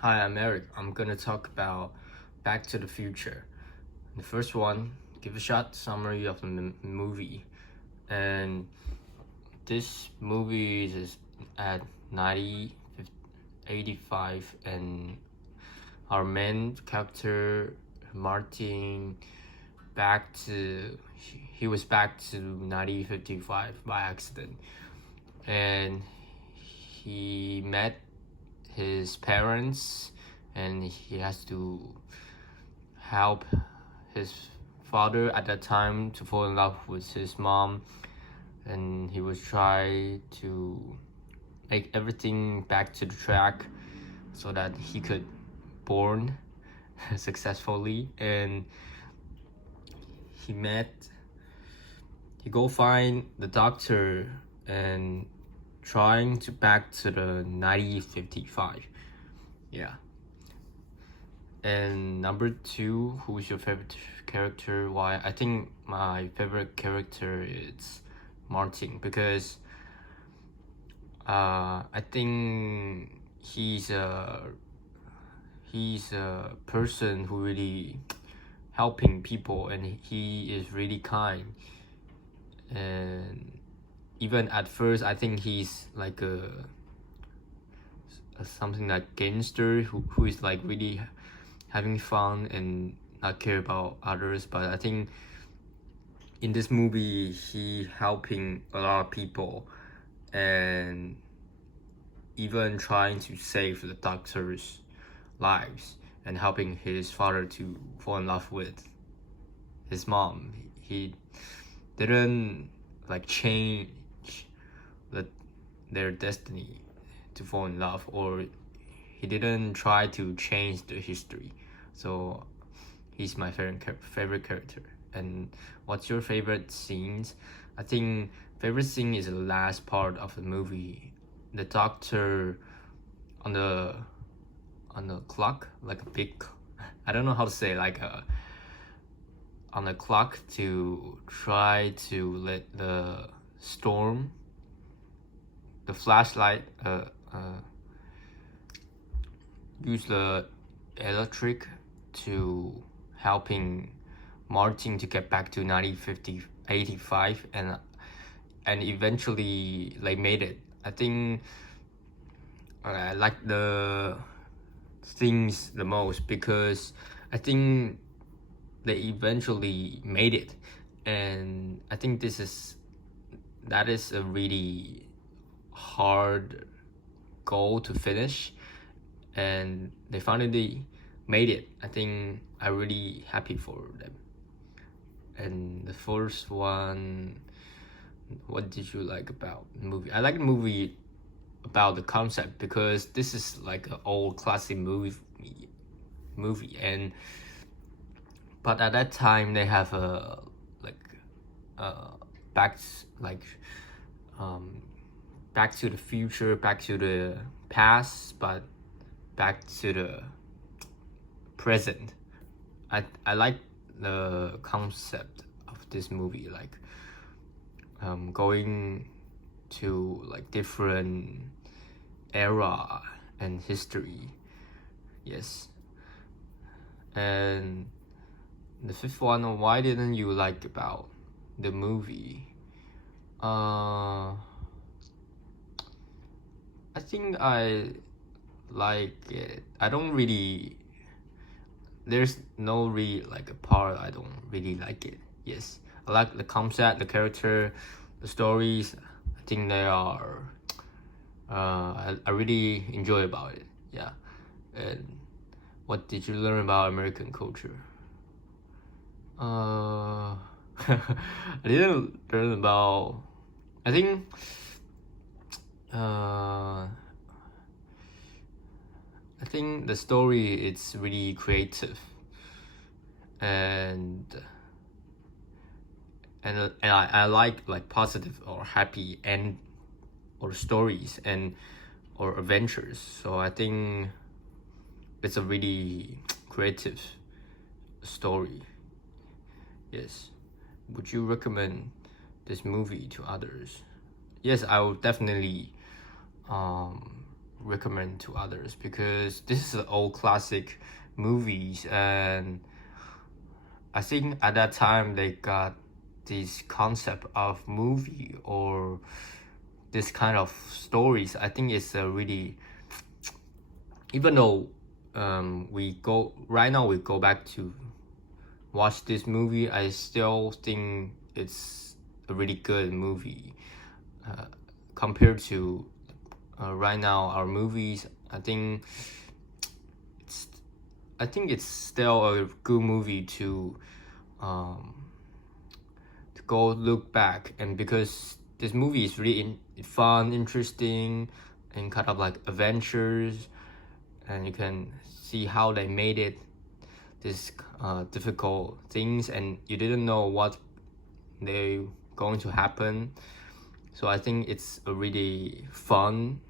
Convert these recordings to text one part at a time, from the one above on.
Hi, I'm Eric. I'm gonna talk about Back to the Future. The first one, give a short summary of the movie. And this movie is at 1985, and our main character, Martin, he was back to 1955 by accident. And he met his parents, and he has to help his father at that time to fall in love with his mom, and he was try to make everything back to the track so that he could born successfully. And he met he go find the doctor and trying to back to the 1955. Yeah. And number two, who's your favorite character? Why? I think my favorite character is Martin, because I think he's a person who really helping people, and he is really kind. And even at first, I think he's like a something like gangster who is like really having fun and not care about others. But I think in this movie he helping a lot of people, and even trying to save the doctor's lives, and helping his father to fall in love with his mom. He didn't like change the, their destiny to fall in love, or he didn't try to change the history. So he's my favorite character. And what's your favorite scenes? I think favorite scene is the last part of the movie. The doctor on the clock, like a big, I don't know how to say, like a on the clock to try to let the storm, the flashlight, use the electric to helping Martin to get back to 1985, and eventually they made it. I think I like the things the most because I think they eventually made it, and I think that is a really hard goal to finish, and they finally made it. I think I'm really happy for them. And the first one, what did you like about the movie? I like the movie about the concept because this is like an old classic movie, and but at that time they have a like back like um back to the future, back to the past, but back to the present. I like the concept of this movie, like going to like different era and history. Yes. And the fifth one, why didn't you like about the movie? I think I like it. I don't really. There's no really like a part I don't really like it. Yes, I like the concept, the character, the stories. I think they are. I really enjoy about it. Yeah. And what did you learn about American culture? I didn't learn about. I think. I think the story is really creative, and I like positive or happy and or stories and or adventures. So I think it's a really creative story. Yes. Would you recommend this movie to others? Yes, I would definitely recommend to others, because this is an old classic movies, and I think at that time they got this concept of movie or this kind of stories. I think it's a really, even though we go back to watch this movie, I still think it's a really good movie compared to right now our movies. I think it's still a good movie to go look back, and because this movie is really fun, interesting, and kind of like adventures, and you can see how they made it this difficult things, and you didn't know what they going to happen. So I think it's a really fun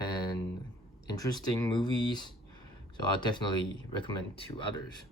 and interesting movies. So I definitely recommend to others.